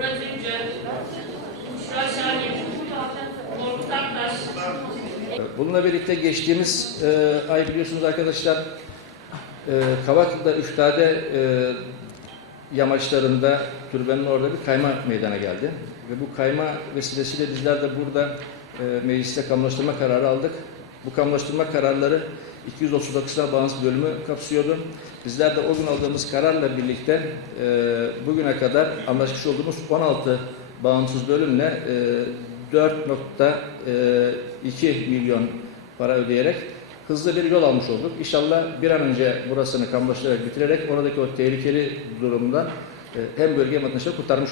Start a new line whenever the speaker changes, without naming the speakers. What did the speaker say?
Yüce, Büşra Şahin, Korkut Aktaş,
Bununla birlikte geçtiğimiz e, ay biliyorsunuz arkadaşlar e, Kavaklı'da Üftade e, yamaçlarında türbenin orada bir kayma meydana geldi. Ve bu kayma vesilesiyle bizler de burada e, mecliste kamulaştırma kararı aldık. Bu kamulaştırma kararları 239 sayılı bağımsız bölümü kapsıyordu. Bizler de o gün aldığımız kararla birlikte e, bugüne kadar anlaşmış olduğumuz 16 bağımsız bölümle e, 4.2 milyon para ödeyerek hızlı bir yol almış olduk. İnşallah bir an önce burasını kamulaştırarak bitirerek oradaki o tehlikeli durumdan e, hem bölge vatandaşları kurtarmış